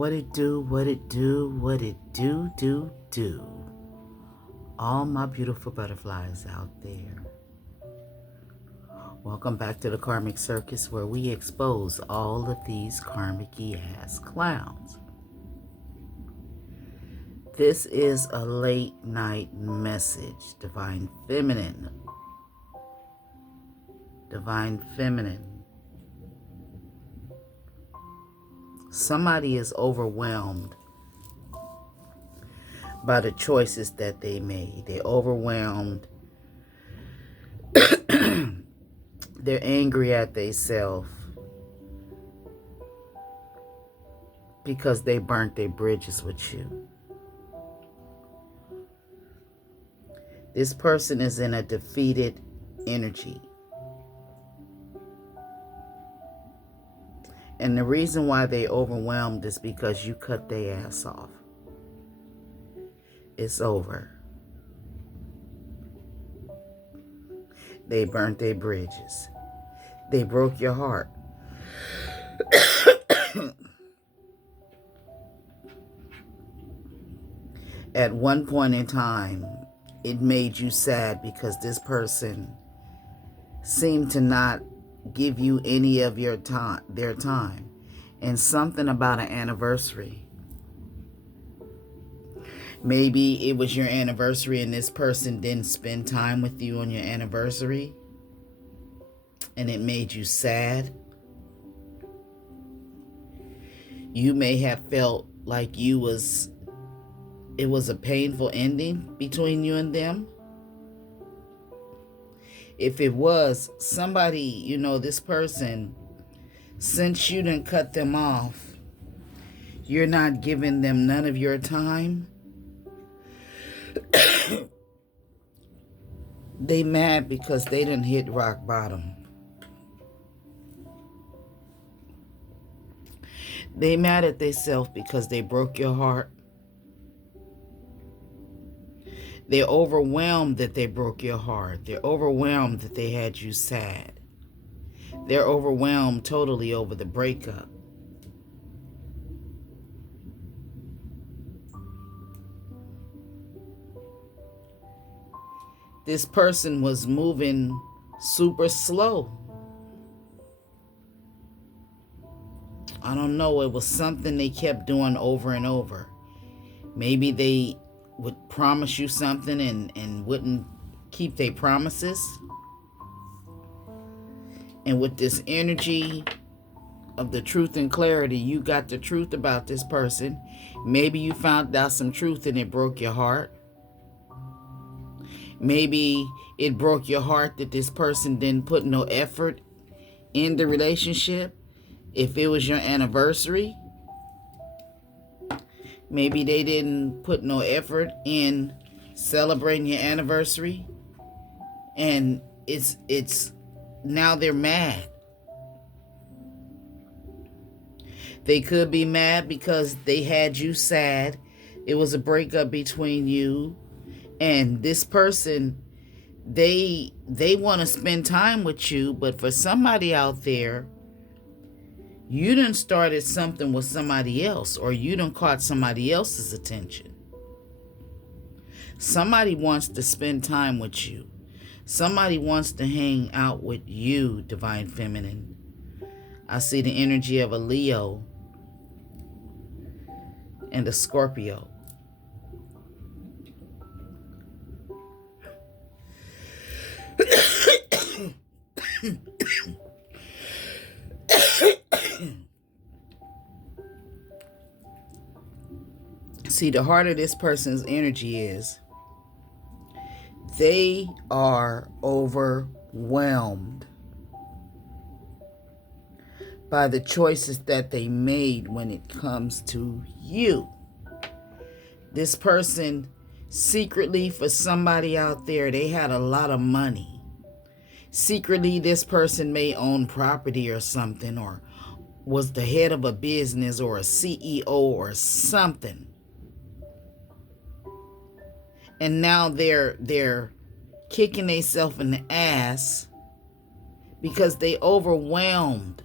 What it do, what it do, what it do. All my beautiful butterflies out there. Welcome back to the Karmic Circus, where we expose all of these karmic-y ass clowns. This is a late night message, Divine Feminine. Divine Feminine. Somebody is overwhelmed by the choices that they made. They're overwhelmed. They're angry at themselves because they burnt their bridges with you. This person is in a defeated energy. And the reason why they overwhelmed is because you cut their ass off. It's over. They burnt their bridges. They broke your heart. At one point in time, it made you sad because this person seemed to not give you any of their time, and something about an anniversary. Maybe it was your anniversary and this person didn't spend time with you on your anniversary, and it made you sad. You may have felt like it was a painful ending between you and them. If it was somebody, this person, since you didn't cut them off, you're not giving them none of your time. They mad because they didn't hit rock bottom. They mad at themselves because they broke your heart. They're overwhelmed that they broke your heart. They're overwhelmed that they had you sad. They're overwhelmed totally over the breakup. This person was moving super slow. I don't know. It was something they kept doing over and over. Maybe they would promise you something and wouldn't keep their promises. And with this energy of the truth and clarity, you got the truth about this person. Maybe you found out some truth and it broke your heart. Maybe it broke your heart that this person didn't put no effort in the relationship. If it was your anniversary, maybe they didn't put no effort in celebrating your anniversary, and it's now they're mad. They could be mad because they had you sad. It was a breakup between you and this person. They want to spend time with you, but for somebody out there, you done started something with somebody else, or you done caught somebody else's attention. Somebody wants to spend time with you. Somebody wants to hang out with you, Divine Feminine. I see the energy of a Leo and a Scorpio. See, the heart of this person's energy is they are overwhelmed by the choices that they made when it comes to you. This person secretly, for somebody out there, they had a lot of money. Secretly, this person may own property or something, or was the head of a business or a CEO or something. And now they're kicking themselves in the ass because they overwhelmed.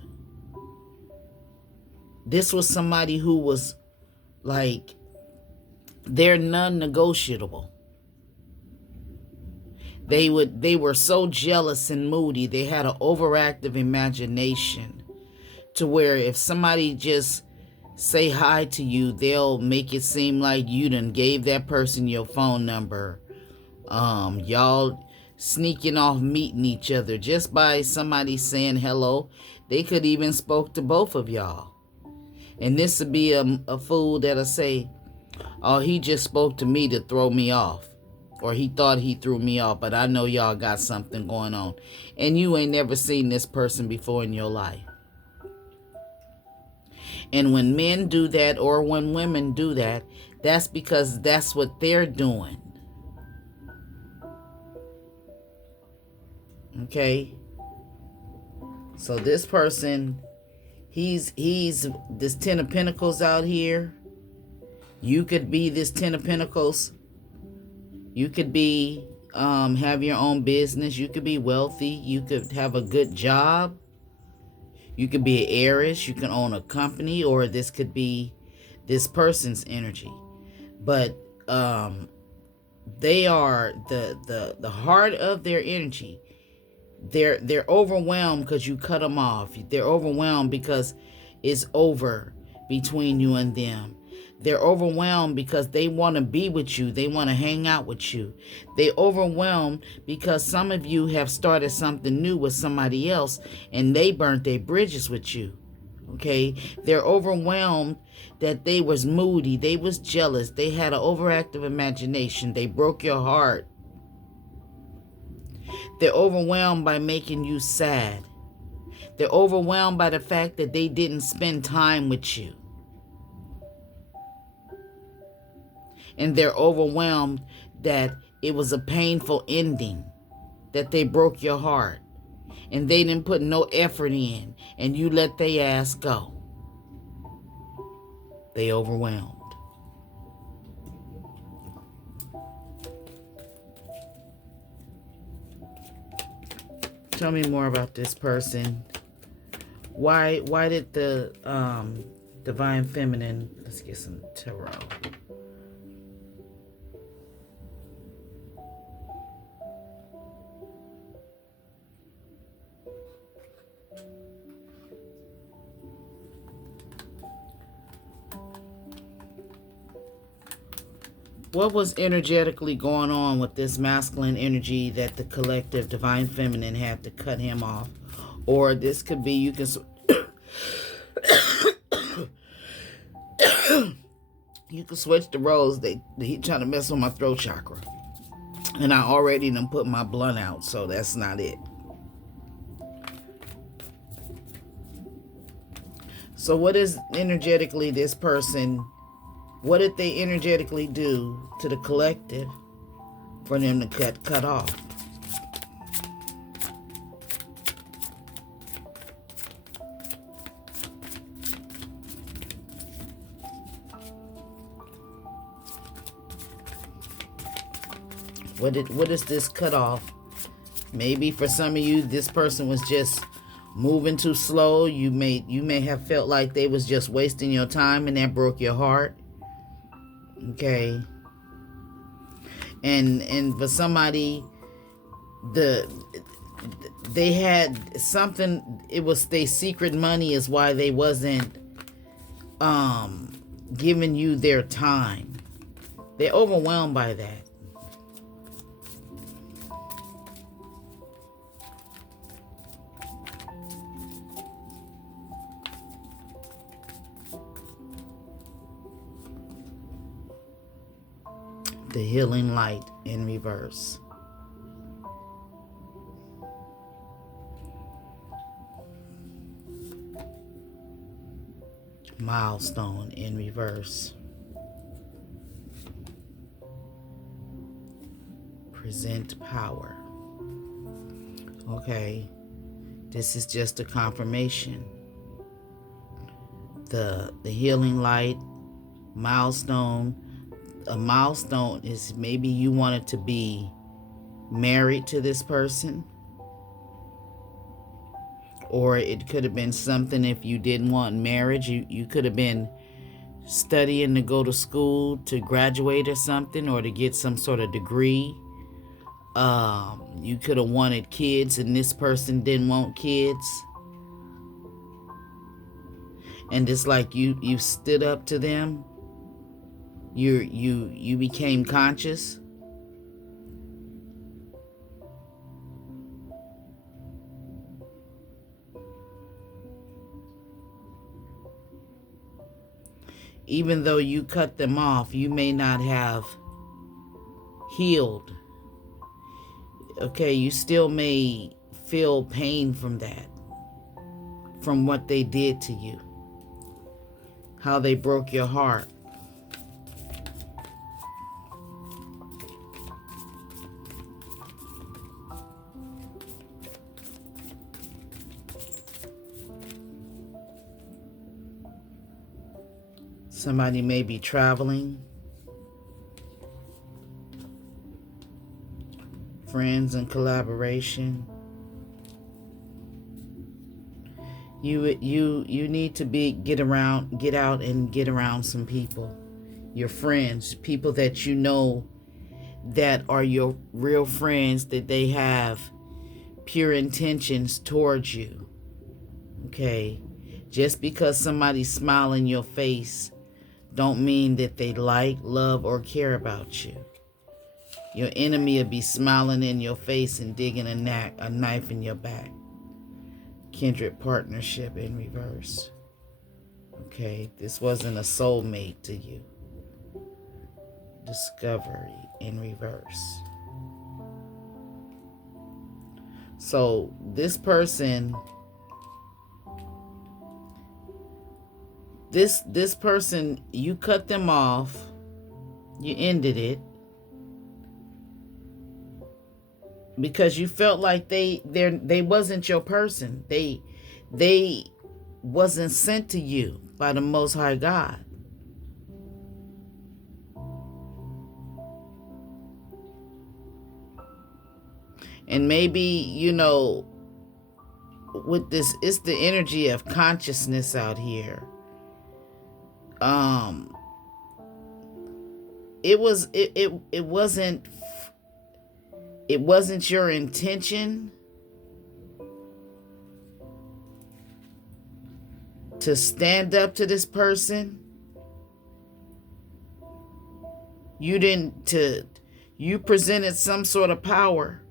This was somebody who was Like, they're non-negotiable. They were so jealous and moody. They had an overactive imagination to where if somebody just say hi to you, they'll make it seem like you done gave that person your phone number. Y'all sneaking off meeting each other just by somebody saying hello. They could even spoke to both of y'all. And this would be a fool that'll say, oh, he just spoke to me to throw me off. Or he thought he threw me off, but I know y'all got something going on. And you ain't never seen this person before in your life. And when men do that, or when women do that, that's because that's what they're doing. Okay? So this person, he's this 10 of Pentacles out here. You could be this 10 of Pentacles. You could be, have your own business. You could be wealthy. You could have a good job. You could be an heiress. You can own a company, or this could be this person's energy. But they are the heart of their energy. They're overwhelmed because you cut them off. They're overwhelmed because it's over between you and them. They're overwhelmed because they want to be with you. They want to hang out with you. They're overwhelmed because some of you have started something new with somebody else and they burnt their bridges with you. Okay? They're overwhelmed that they was moody. They was jealous. They had an overactive imagination. They broke your heart. They're overwhelmed by making you sad. They're overwhelmed by the fact that they didn't spend time with you. And they're overwhelmed that it was a painful ending, that they broke your heart, and they didn't put no effort in, and you let their ass go. They overwhelmed. Tell me more about this person. Why did the Divine Feminine, let's get some tarot. What was energetically going on with this masculine energy that the collective Divine Feminine had to cut him off? Or this could be, you can you can switch the roles. He trying to mess with my throat chakra. And I already done put my blunt out, so that's not it. So what is energetically this person? What did they energetically do to the collective for them to cut off? What is this cut off? Maybe for some of you, this person was just moving too slow. You may have felt like they was just wasting your time, and that broke your heart. Okay. And for somebody, they had something. It was their secret money is why they wasn't giving you their time. They're overwhelmed by that. The healing light in reverse. Milestone in reverse. Present power. Okay. This is just a confirmation. The healing light, milestone. A milestone is maybe you wanted to be married to this person, or it could have been something. If you didn't want marriage, you could have been studying to go to school to graduate or something, or to get some sort of degree. You could have wanted kids and this person didn't want kids. And it's like you stood up to them. You became conscious. Even though you cut them off, you may not have healed. Okay, you still may feel pain from that, from what they did to you, how they broke your heart. Somebody may be traveling. Friends and collaboration. You need to get out and get around some people. Your friends, people that you know that are your real friends, that they have pure intentions towards you. Okay? Just because somebody's smiling in your face don't mean that they like, love, or care about you. Your enemy will be smiling in your face and digging a knife in your back. Kindred partnership in reverse. Okay, this wasn't a soulmate to you. Discovery in reverse. So this person, this person, you cut them off, you ended it, because you felt like they wasn't your person. They wasn't sent to you by the Most High God. And maybe, with this, it's the energy of consciousness out here. It wasn't your intention to stand up to this person. You presented some sort of power,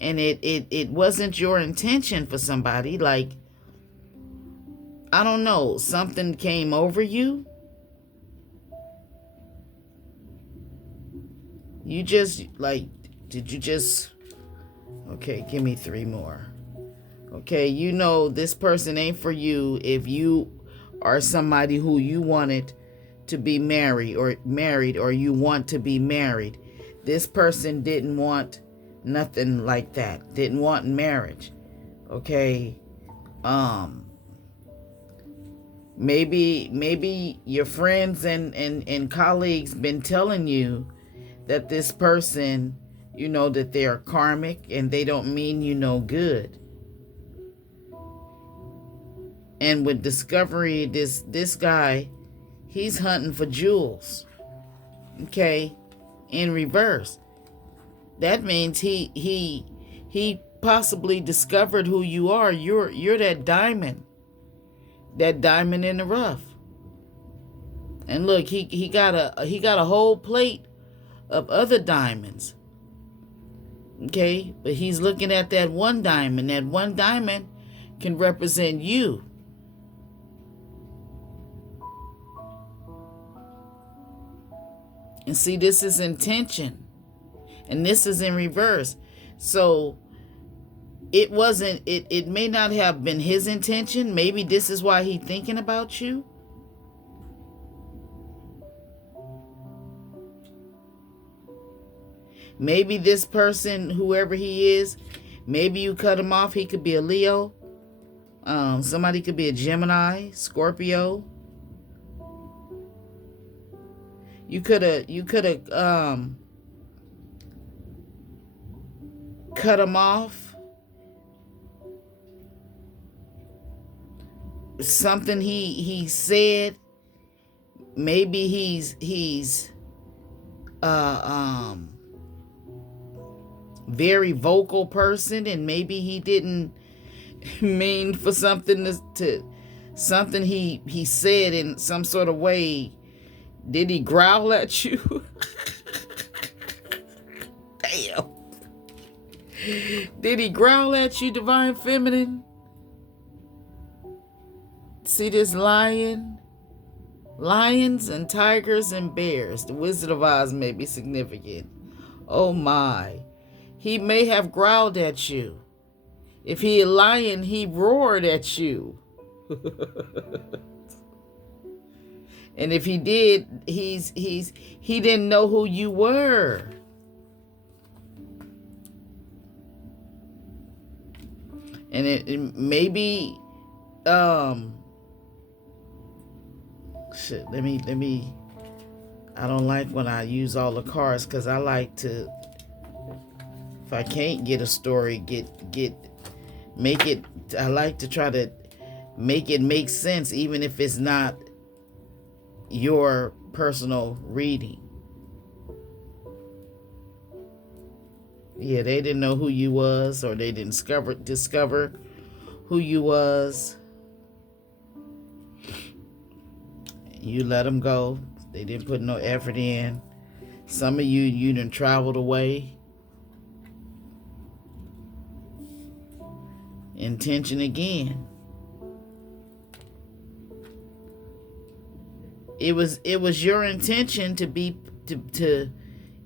and it wasn't your intention for somebody. Like, I don't know, something came over you. You just, okay, give me 3 more. Okay, this person ain't for you if you are somebody who you wanted to be married or you want to be married. This person didn't want nothing like that. Didn't want marriage. Okay? Maybe your friends and colleagues been telling you that this person, that they are karmic and they don't mean you no good. And with discovery, this guy, he's hunting for jewels. Okay? In reverse. That means he possibly discovered who you are. You're that diamond in the rough. And look, he got a whole plate of other diamonds. Okay? But he's looking at that one diamond. That one diamond can represent you. And see, this is intention. And this is in reverse. So it may not have been his intention. Maybe this is why he's thinking about you. Maybe this person, whoever he is, maybe you cut him off. He could be a Leo. Somebody could be a Gemini, Scorpio. You could have cut him off. Something he said maybe he's very vocal person, and maybe he didn't mean for something to something he said in some sort of way. Did he growl at you? Damn. Did he growl at you, Divine Feminine? See this lion? Lions and tigers and bears. The Wizard of Oz may be significant. Oh my. He may have growled at you. If he a lion, he roared at you. And if he did, he didn't know who you were. And it maybe shit, let me I don't like when I use all the cards, because I like to, if I can't get a story, make it, I like to try to make it make sense, even if it's not your personal reading. Yeah, they didn't know who you was, or they didn't discover who you was. You let them go. They didn't put no effort in. Some of you done traveled away. Intention again. It was your intention to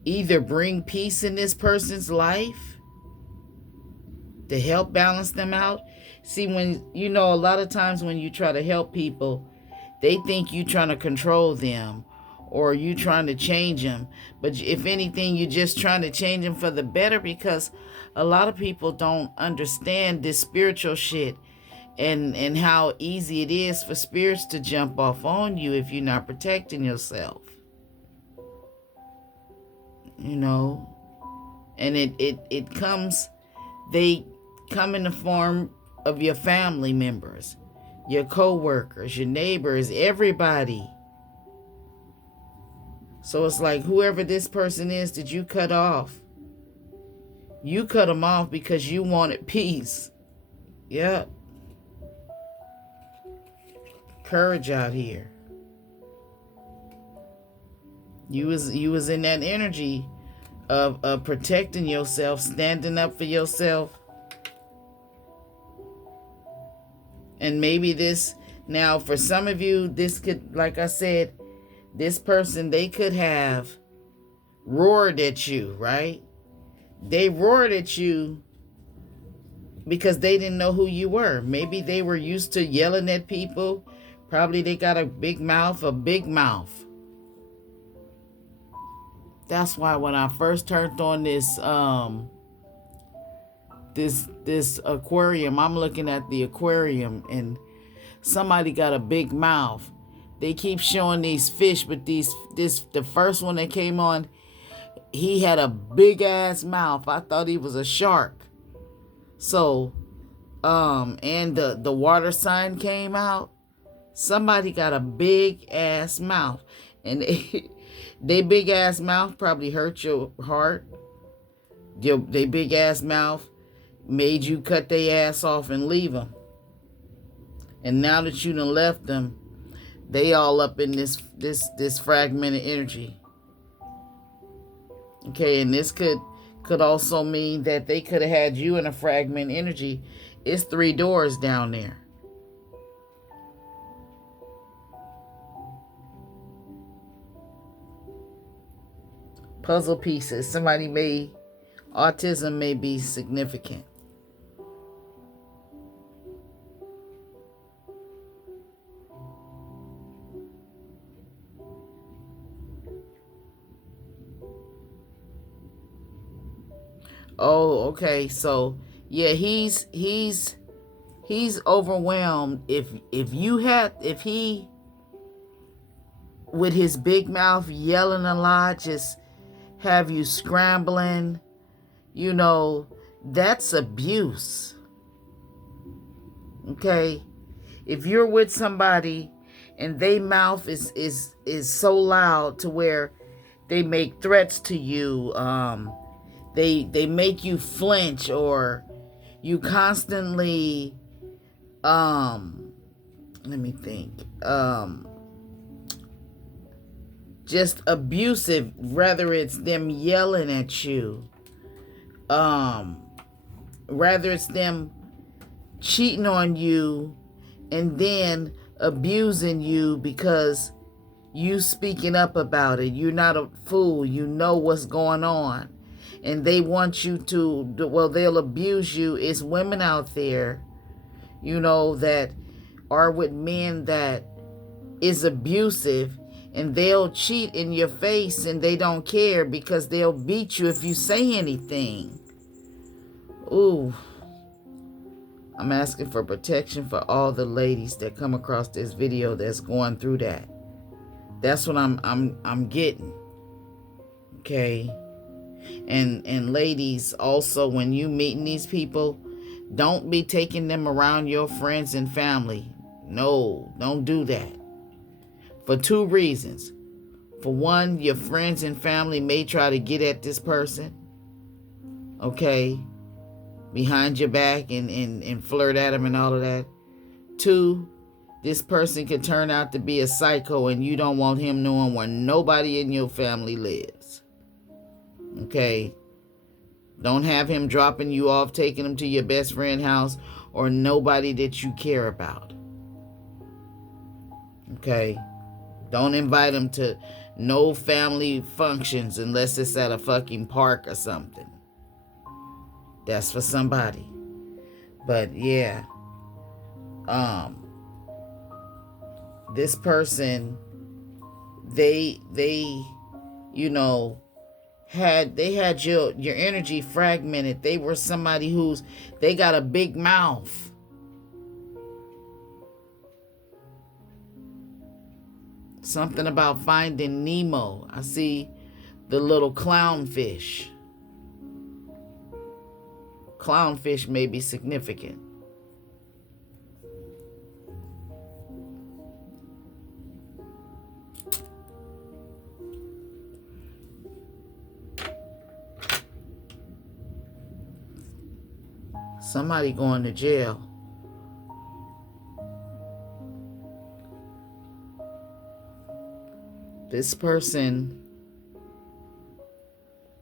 either bring peace in this person's life, to help balance them out. See, when a lot of times when you try to help people, they think you trying to control them, or you trying to change them. But if anything, you're just trying to change them for the better, because a lot of people don't understand this spiritual shit, and how easy it is for spirits to jump off on you if you're not protecting yourself. And they come in the form of your family members, your co-workers, your neighbors, everybody. So it's like, whoever this person is that you cut off, you cut them off because you wanted peace. Yep. Courage out here. You was in that energy of protecting yourself, standing up for yourself. And maybe this, now for some of you, this could, like I said, this person, they could have roared at you, right? They roared at you because they didn't know who you were. Maybe they were used to yelling at people. Probably they got a big mouth. That's why when I first turned on this this aquarium, I'm looking at the aquarium, and somebody got a big mouth. They keep showing these fish, but the first one that came on, he had a big ass mouth. I thought he was a shark. So, and the water sign came out. Somebody got a big ass mouth, and they big ass mouth probably hurt your heart. They big ass mouth made you cut their ass off and leave them. And now that you done left them, they all up in this fragmented energy. Okay, and this could also mean that they could have had you in a fragmented energy. It's 3 doors down there. Puzzle pieces. Autism may be significant. Oh, okay. So yeah, he's overwhelmed. If he with his big mouth yelling a lot, just have you scrambling, that's abuse. Okay? If you're with somebody and they mouth is so loud to where they make threats to you. They make you flinch, or you constantly let me think, just abusive, whether it's them yelling at you, rather it's them cheating on you and then abusing you because you speaking up about it. You're not a fool. You know what's going on. And they want you to, well, they'll abuse you. It's women out there, that are with men that is abusive, and they'll cheat in your face and they don't care because they'll beat you if you say anything. Ooh. I'm asking for protection for all the ladies that come across this video that's going through that. That's what I'm getting. Okay. And ladies, also, when you meeting these people, don't be taking them around your friends and family. No, don't do that. For two reasons. For one, your friends and family may try to get at this person, okay, behind your back and flirt at them and all of that. Two, this person could turn out to be a psycho and you don't want him knowing where nobody in your family lives. Okay? Don't have him dropping you off, taking him to your best friend's house or nobody that you care about. Okay? Don't invite him to no family functions unless it's at a fucking park or something. That's for somebody. But yeah. This person, they had your energy fragmented. They were somebody they got a big mouth. Something about finding Nemo. I see the little clownfish. Clownfish may be significant. Somebody going to jail. This person,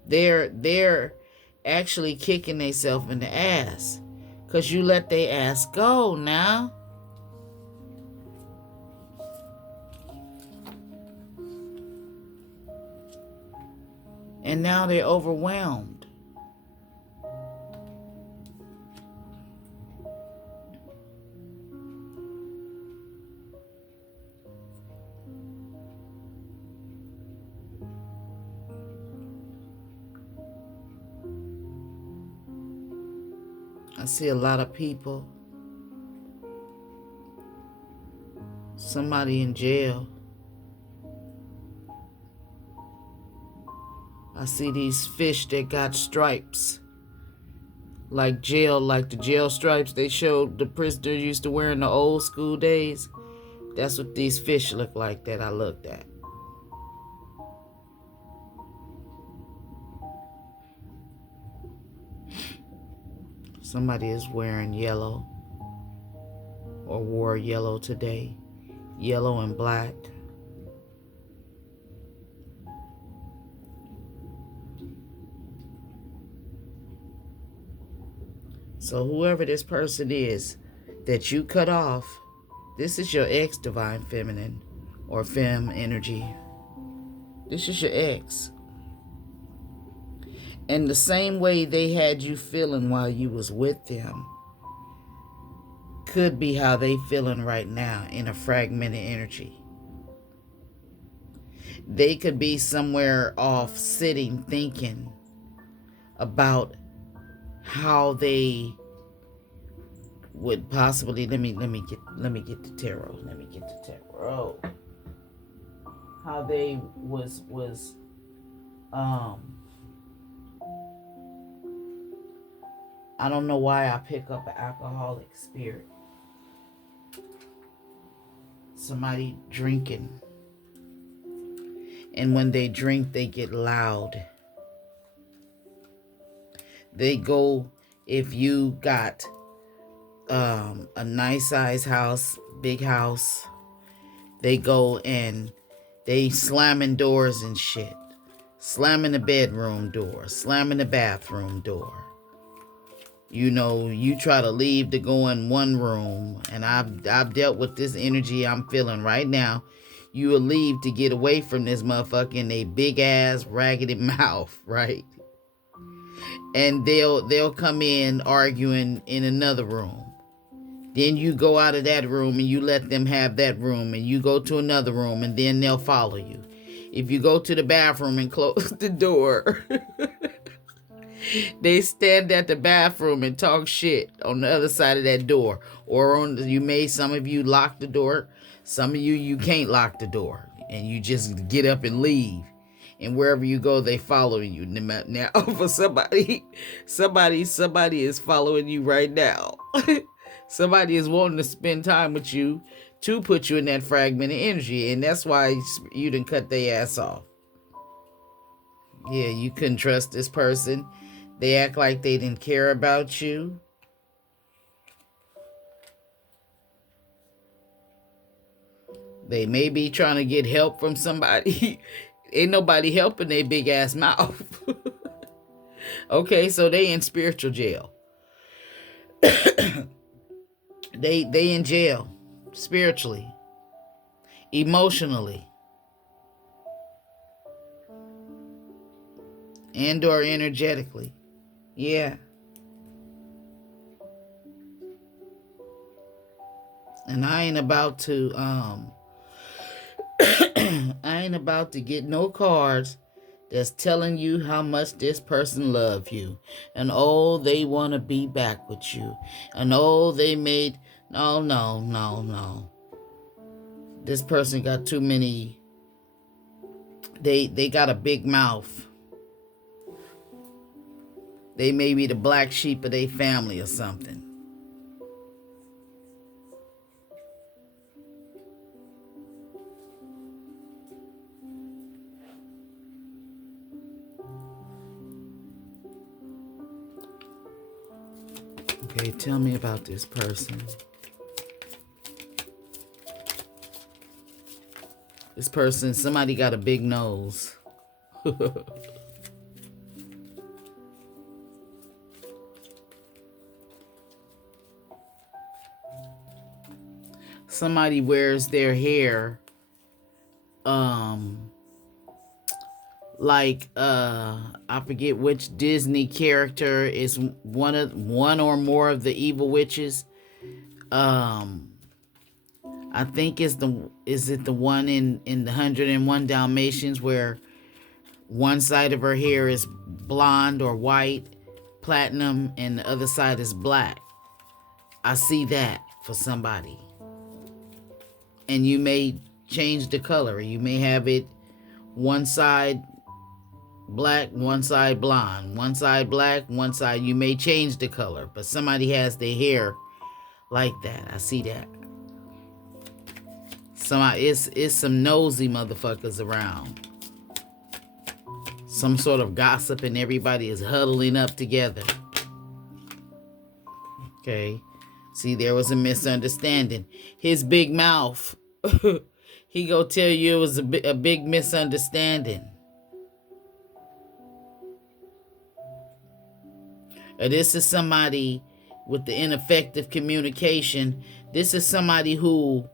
they're actually kicking themselves in the ass because you let their ass go now. And now they're overwhelmed. I see a lot of people. Somebody in jail. I see these fish that got stripes. Like the jail stripes they showed the prisoners used to wear in the old school days. That's what these fish look like that I looked at. Somebody is wearing yellow or wore yellow today. Yellow and black. So whoever this person is that you cut off, this is your ex, divine feminine or femme energy. This is your ex. And the same way they had you feeling while you was with them could be how they feeling right now in a fragmented energy. They could be somewhere off sitting thinking about how they would possibly let me get the tarot. Let me get the tarot. How they was I don't know why I pick up an alcoholic spirit. Somebody drinking. And when they drink, they get loud. They go, if you got a nice size house, big house, they go and they slamming doors and shit. Slamming the bedroom door, slamming the bathroom door. You know, you try to leave to go in one room, and I've dealt with this energy I'm feeling right now. You will leave to get away from this motherfucker in a big ass raggedy mouth, right? And they'll come in arguing in another room. Then you go out of that room and you let them have that room, and you go to another room, and then they'll follow you. If you go to the bathroom and close the door, they stand at the bathroom and talk shit on the other side of that door. Or some of you lock the door. Some of you can't lock the door, and you just get up and leave. And wherever you go, they following you. Now, for somebody is following you right now. Somebody is wanting to spend time with you to put you in that fragmented energy. And that's why you done cut their ass off. Yeah, you couldn't trust this person. They act like they didn't care about you. They may be trying to get help from somebody. Ain't nobody helping their big ass mouth. Okay, so they in spiritual jail. They in jail spiritually, emotionally, and or energetically. Yeah. And I ain't about to get no cards that's telling you how much this person love you, and oh, they want to be back with you, and oh, they made no. This person got too many. They got a big mouth. They may be the black sheep of their family or something. Okay, tell me about this person. This person, somebody got a big nose. Somebody wears their hair like I forget which Disney character is one or more of the evil witches. I think is it the one in the 101 Dalmatians where one side of her hair is blonde or white, platinum, and the other side is black. I see that for somebody. And you may change the color. You may have it one side black, one side blonde, one side black, one side. You may change the color, but somebody has their hair like that. I see that. It's some nosy motherfuckers around. Some sort of gossip, and everybody is huddling up together. Okay. See, there was a misunderstanding. His big mouth. He go tell you it was a big misunderstanding. This is somebody with the ineffective communication. This is somebody who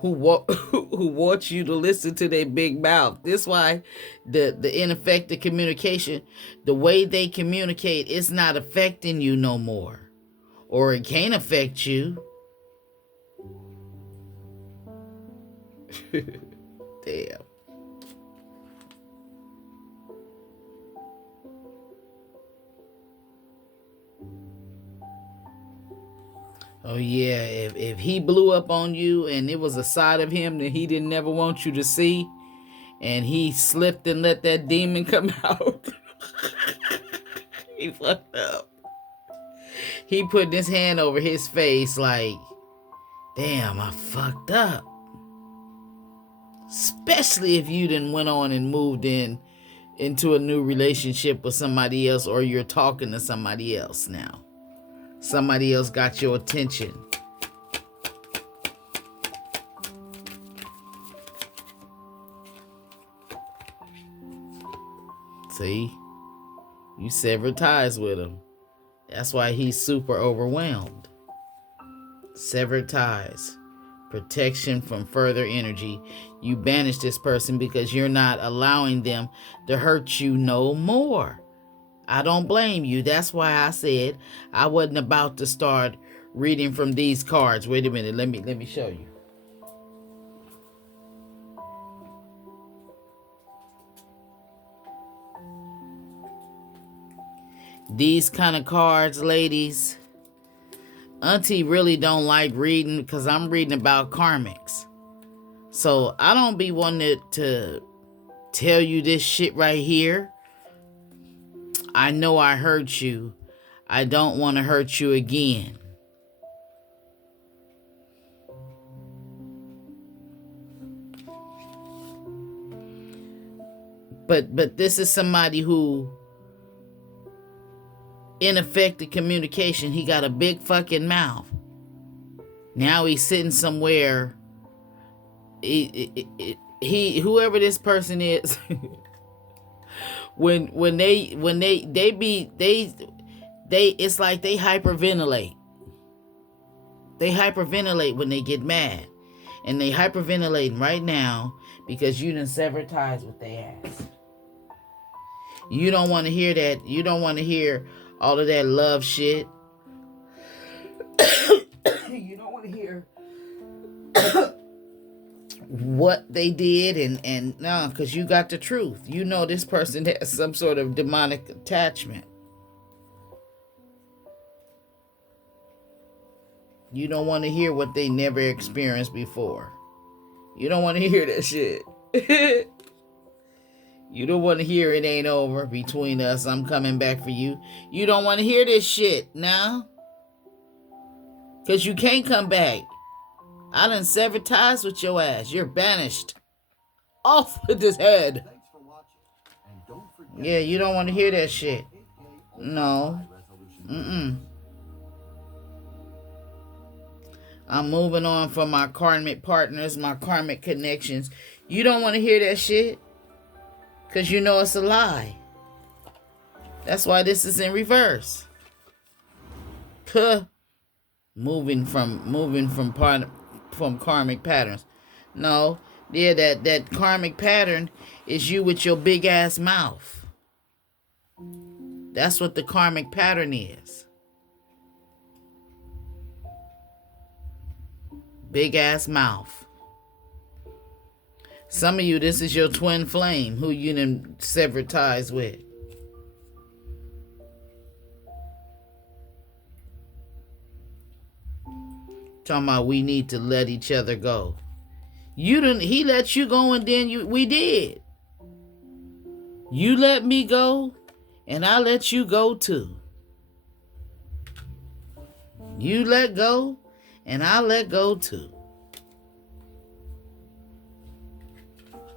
wants you to listen to their big mouth. This is why the ineffective communication, the way they communicate, it's not affecting you no more. Or it can't affect you. Damn. Oh yeah, if he blew up on you and it was a side of him that he didn't never want you to see, and he slipped and let that demon come out, he fucked up. He put his hand over his face like, damn, I fucked up. Especially if you done went on and moved into a new relationship with somebody else, or you're talking to somebody else now. Somebody else got your attention. See? You severed ties with him. That's why he's super overwhelmed. Severed ties. Protection from further energy. You banish this person because you're not allowing them to hurt you no more. I don't blame you. That's why I said I wasn't about to start reading from these cards. Wait a minute. Let me show you. These kind of cards, ladies, Auntie really don't like reading because I'm reading about karmics. So I don't be wanting to tell you this shit right here. I know I hurt you. I don't want to hurt you again. But this is somebody who, ineffective communication, he got a big fucking mouth. Now he's sitting somewhere. He whoever this person is, when they it's like they hyperventilate. They hyperventilate when they get mad. And they hyperventilating right now because you done severed ties with their ass. You don't want to hear that. You don't want to hear all of that love shit. You don't want to hear what they did and no, because you got the truth. You know this person has some sort of demonic attachment. You don't want to hear what they never experienced before. You don't want to hear that shit. You don't want to hear it ain't over between us. I'm coming back for you. You don't want to hear this shit now. Because you can't come back. I done severed ties with your ass. You're banished. Off with this head. Yeah, you don't want to hear that shit. No. I'm moving on from my karmic partners, my karmic connections. You don't want to hear that shit. Because you know it's a lie. That's why this is in reverse. Moving from karmic patterns. No, yeah, that karmic pattern is you with your big ass mouth. That's what the karmic pattern is. Big ass mouth. Some of you, this is your twin flame who you done severed ties with. Talking about we need to let each other go. He let you go and then we did. You let me go and I let you go too. You let go and I let go too.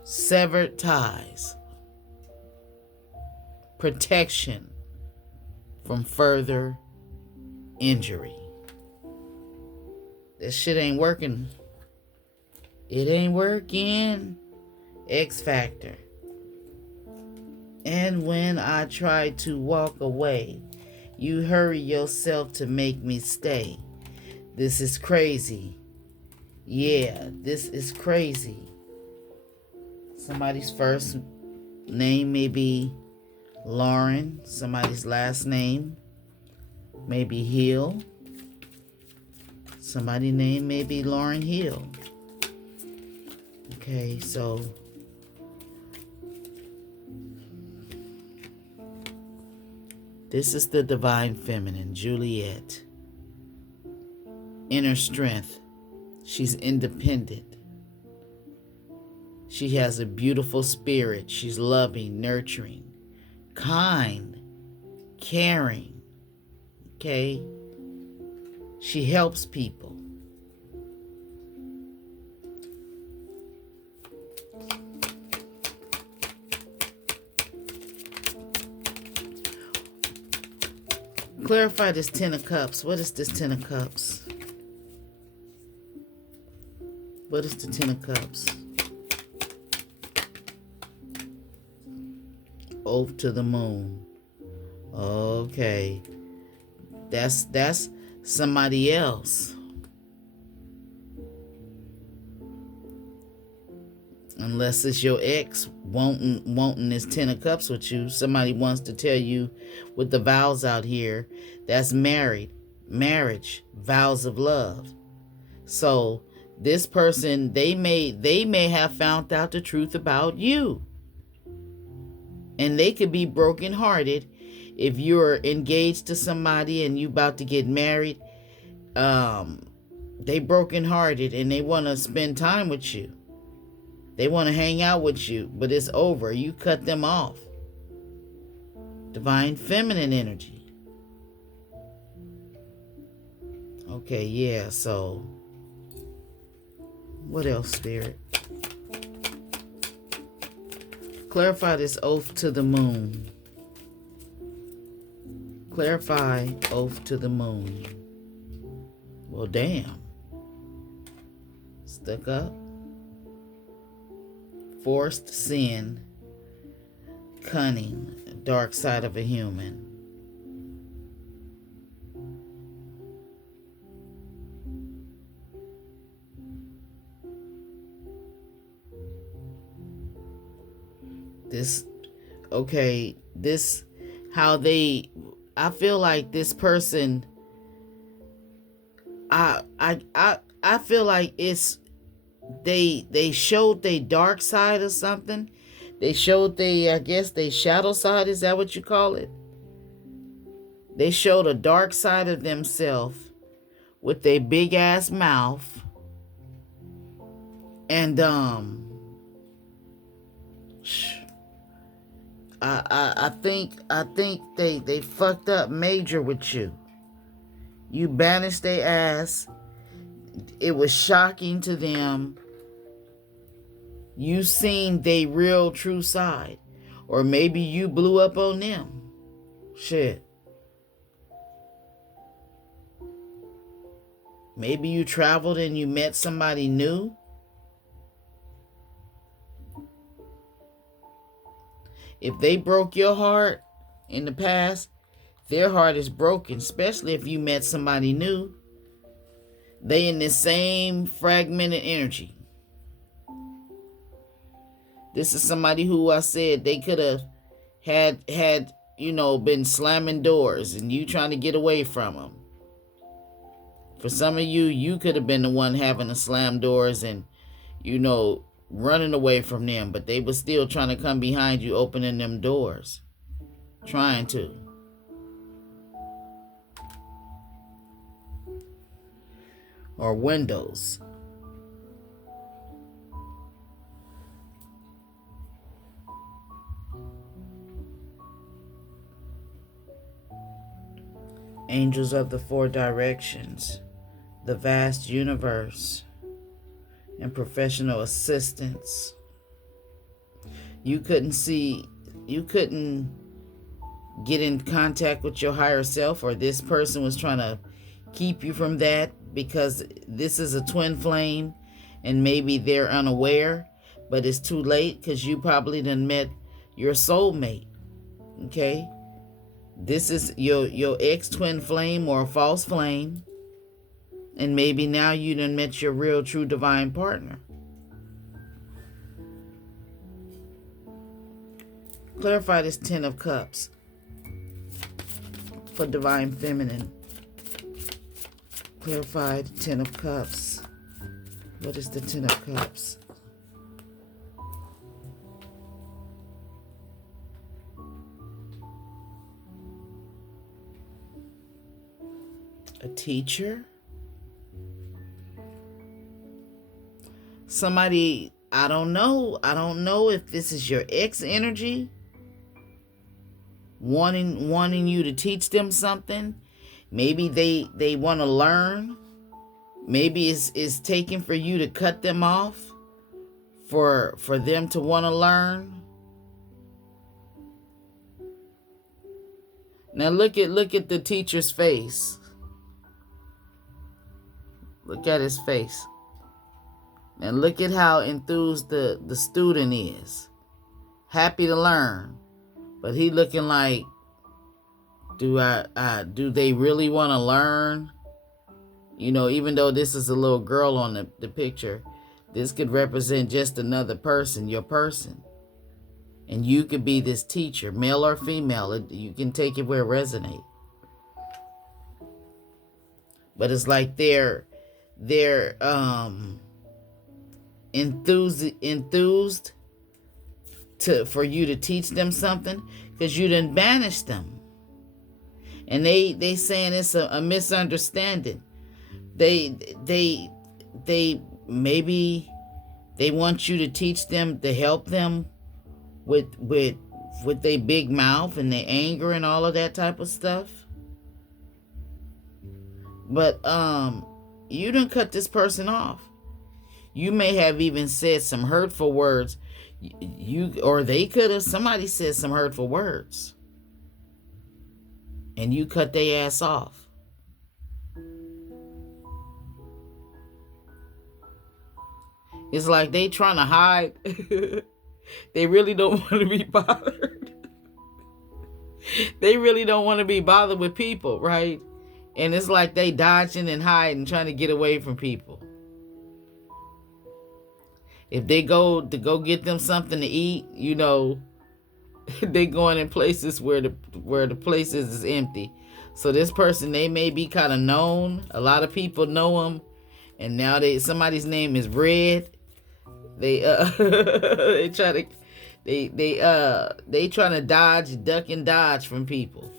Severed ties. Protection from further injury. This shit ain't working. It ain't working. X Factor. And when I try to walk away, you hurry yourself to make me stay. This is crazy. Yeah, this is crazy. Somebody's first name may be Lauren. Somebody's last name may be Hill. Somebody's name may be Lauren Hill. Okay, so this is the divine feminine, Juliet. Inner strength. She's independent. She has a beautiful spirit. She's loving, nurturing, kind, caring. Okay? She helps people. Clarify this Ten of Cups. What is this Ten of Cups? What is the Ten of Cups? Oath to the moon. Okay. That's somebody else. Unless it's your ex wanting this Ten of Cups with you. Somebody wants to tell you with the vows out here, that's marriage, vows of love. So this person, they may have found out the truth about you. And they could be brokenhearted if you're engaged to somebody and you about to get married. They brokenhearted and they want to spend time with you. They want to hang out with you, but it's over. You cut them off. Divine feminine energy. Okay, yeah, so what else, Spirit? Clarify this oath to the moon. Clarify oath to the moon. Well, damn. Stuck up. Forced sin. Cunning. Dark side of a human. I feel like this person, I feel like it's, they showed their dark side or something. They showed I guess they shadow side, is that what you call it? They showed a dark side of themselves with their big ass mouth. And I think they fucked up major with you. You banished their ass. It was shocking to them. You seen their real true side. Or maybe you blew up on them. Shit. Maybe you traveled and you met somebody new. If they broke your heart in the past, their heart is broken, especially if you met somebody new. They in the same fragmented energy. This is somebody who I said they could have had been slamming doors and you trying to get away from them. For some of you could have been the one having to slam doors and, running away from them, but they were still trying to come behind you, opening them doors. Trying to. Or windows. Angels of the four directions, the vast universe, and professional assistance. You couldn't get in contact with your higher self, or this person was trying to keep you from that because this is a twin flame and maybe they're unaware, but it's too late because you probably done met your soulmate. Okay? This is your ex-twin flame or a false flame. And maybe now you done met your real, true, divine partner. Clarify this Ten of Cups for divine feminine. Clarify the Ten of Cups. What is the Ten of Cups? A teacher? Somebody, I don't know if this is your ex energy wanting you to teach them something. Maybe they want to learn. Maybe it's taken for you to cut them off for them to want to learn. Now look at the teacher's face. Look at his face. And look at how enthused the student is. Happy to learn. But he looking like, do they really want to learn? You know, even though this is a little girl on the picture, this could represent just another person, your person. And you could be this teacher, male or female. You can take it where it resonates. But it's like they're enthused for you to teach them something, because you done banished them. And they saying it's a misunderstanding. They maybe they want you to teach them, to help them with their big mouth and their anger and all of that type of stuff. But you done cut this person off. You may have even said some hurtful words. Somebody said some hurtful words. And you cut their ass off. It's like they trying to hide. They really don't want to be bothered. They really don't want to be bothered with people, right? And it's like they dodging and hiding, trying to get away from people. If they go get them something to eat, you know, they going in places where the places is empty. So this person, they may be kind of known. A lot of people know them, and now somebody's name is Red. They they trying to duck and dodge from people.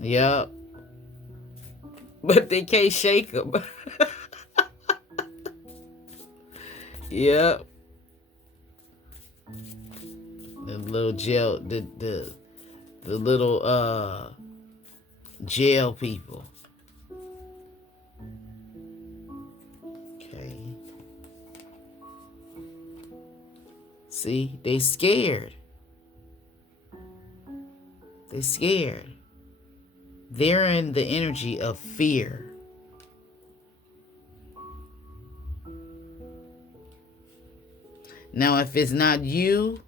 Yep. But they can't shake them. Yep. The little jail, the little jail people. Okay. See, they scared. They scared. They're in the energy of fear. Now, if it's not you,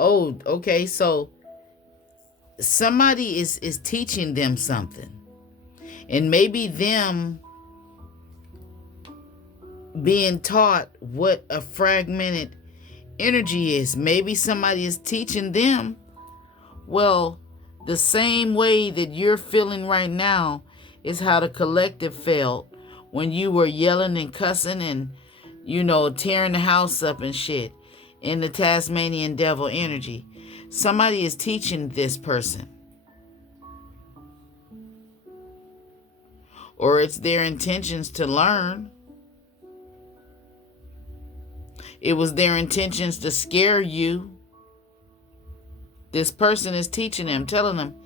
oh, okay, so somebody is teaching them something. And maybe them being taught what a fragmented energy is. Maybe somebody is teaching them, well, the same way that you're feeling right now is how the collective felt when you were yelling and cussing and, you know, tearing the house up and shit in the Tasmanian devil energy. Somebody is teaching this person. Or it's their intentions to learn. It was their intentions to scare you. This person is teaching them, telling them,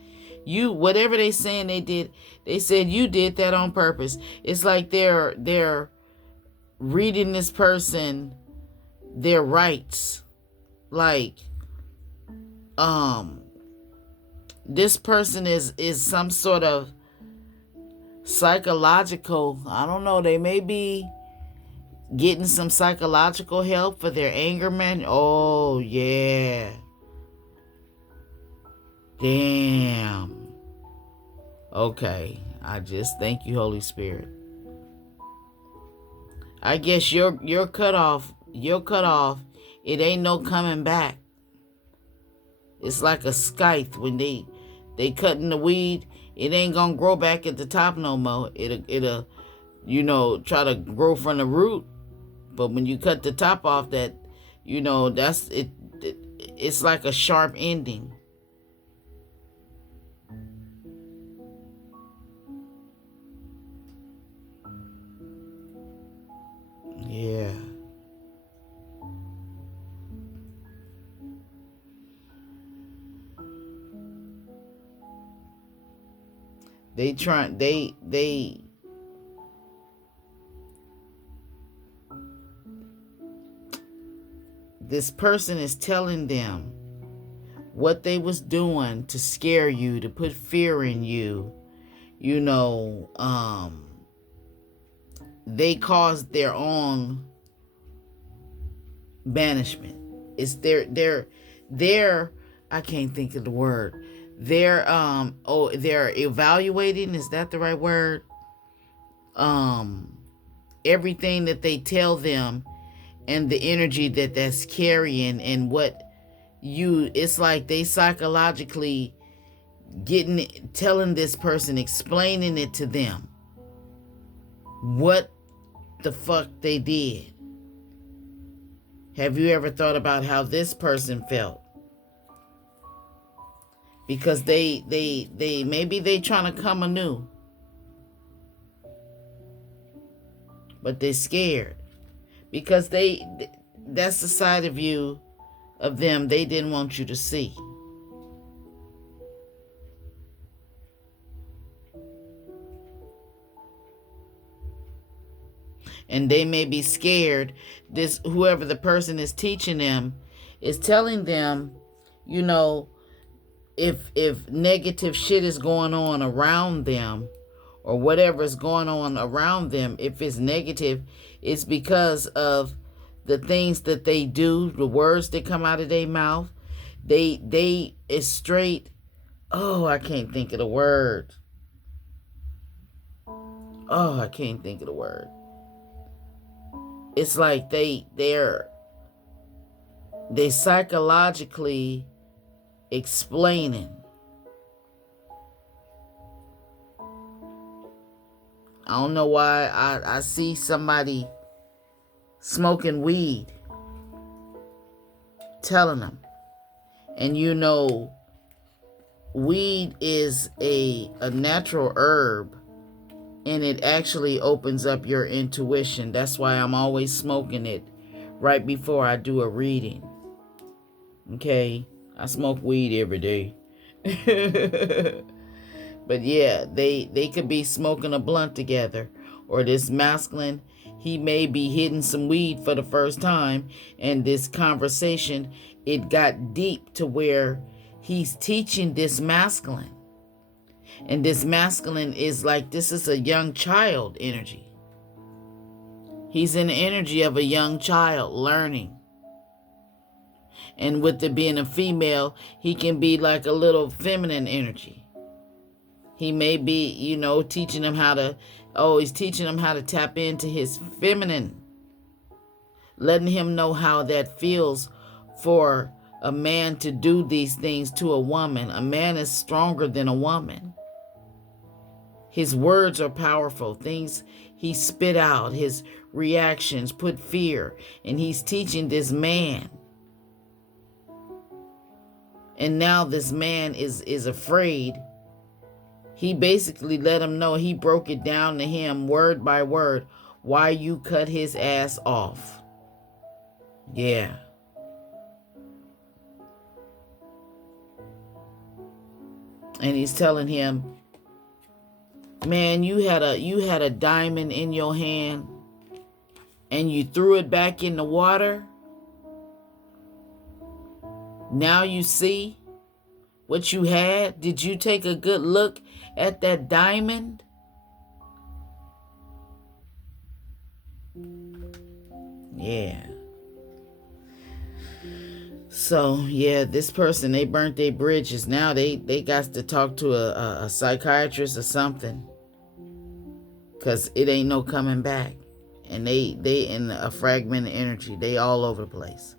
you, whatever they saying they did, they said you did that on purpose. It's like they're reading this person their rights. Like, this person is some sort of psychological, I don't know, they may be getting some psychological help for their anger man. Oh, yeah. Damn. Okay. I just thank you, Holy Spirit. I guess you're cut off. You're cut off. It ain't no coming back. It's like a scythe when they cutting the weed. It ain't gonna grow back at the top no more. It'll you know, try to grow from the root. But when you cut the top off, that, you know, that's it. It's like a sharp ending. Yeah. This person is telling them what they was doing to scare you, to put fear in you, they caused their own banishment. It's their I can't think of the word. They're evaluating, is that the right word? Everything that they tell them and the energy that's carrying, and it's like they psychologically telling this person, explaining it to them what the fuck they did. Have you ever thought about how this person felt? Because they maybe they trying to come anew, but they're scared because that's the side of you, of them, they didn't want you to see. And they may be scared. Whoever the person is teaching them is telling them, if negative shit is going on around them, or whatever is going on around them, if it's negative, it's because of the things that they do, the words that come out of their mouth. They is straight. Oh, I can't think of the word. Oh, I can't think of the word. It's like they psychologically explaining. I don't know why I see somebody smoking weed, telling them. And weed is a natural herb, and it actually opens up your intuition. That's why I'm always smoking it right before I do a reading. Okay? I smoke weed every day. But yeah, they could be smoking a blunt together. Or this masculine, he may be hitting some weed for the first time. And this conversation, it got deep to where he's teaching this masculine. And this masculine is like, this is a young child energy. He's in the energy of a young child learning. And with it being a female, he can be like a little feminine energy. He may be, teaching him he's teaching him how to tap into his feminine. Letting him know how that feels for a man to do these things to a woman. A man is stronger than a woman. His words are powerful. Things he spit out, his reactions put fear. And he's teaching this man. And now this man is afraid. He basically let him know, he broke it down to him word by word, why you cut his ass off. Yeah. And he's telling him, man, you had a diamond in your hand and you threw it back in the water. Now you see what you had. Did you take a good look at that diamond? Yeah. So, yeah, this person, they burnt their bridges. Now they got to talk to a psychiatrist or something. Because it ain't no coming back. And they in a fragmented energy. They all over the place.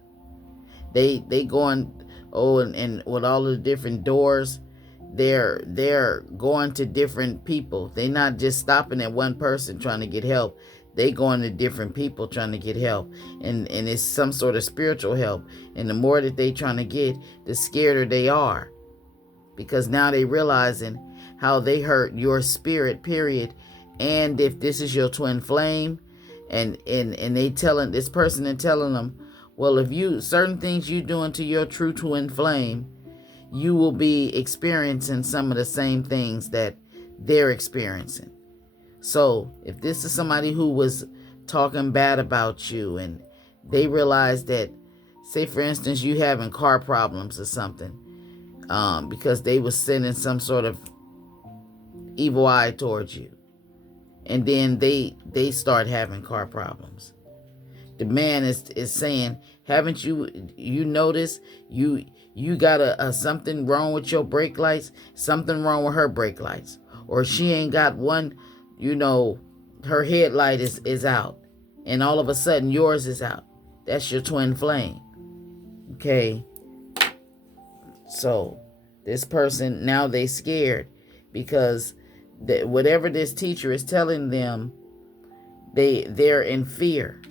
They going, and with all of the different doors, they're going to different people. They not just stopping at one person trying to get help. They going to different people trying to get help. And it's some sort of spiritual help. And the more that they trying to get, the scareder they are. Because now they realizing how they hurt your spirit, period. And if this is your twin flame, and they telling this person and telling them, well, if you certain things you doing to your true twin flame, you will be experiencing some of the same things that they're experiencing. So if this is somebody who was talking bad about you and they realize that, say for instance, you having car problems or something, because they were sending some sort of evil eye towards you. And then they start having car problems. The man is saying, haven't you noticed you got a something wrong with your brake lights, something wrong with her brake lights, or she ain't got one, her headlight is out, and all of a sudden yours is out. That's your twin flame. Okay. So this person, now they scared because whatever this teacher is telling them, they're in fear.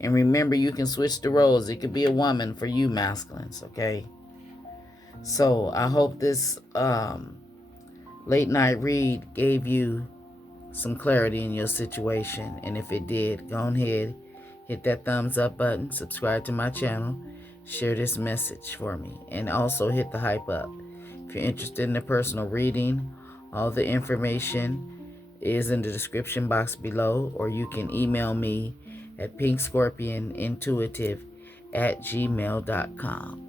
And remember, you can switch the roles. It could be a woman for you masculines, okay? So I hope this late night read gave you some clarity in your situation. And if it did, go ahead, hit that thumbs up button, subscribe to my channel, share this message for me, and also hit the hype up. If you're interested in a personal reading, all the information is in the description box below, or you can email me at pinkscorpionintuitive@gmail.com.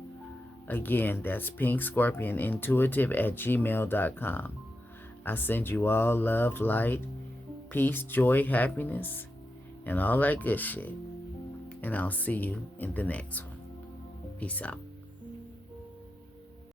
Again, that's pinkscorpionintuitive@gmail.com. I send you all love, light, peace, joy, happiness, and all that good shit. And I'll see you in the next one. Peace out.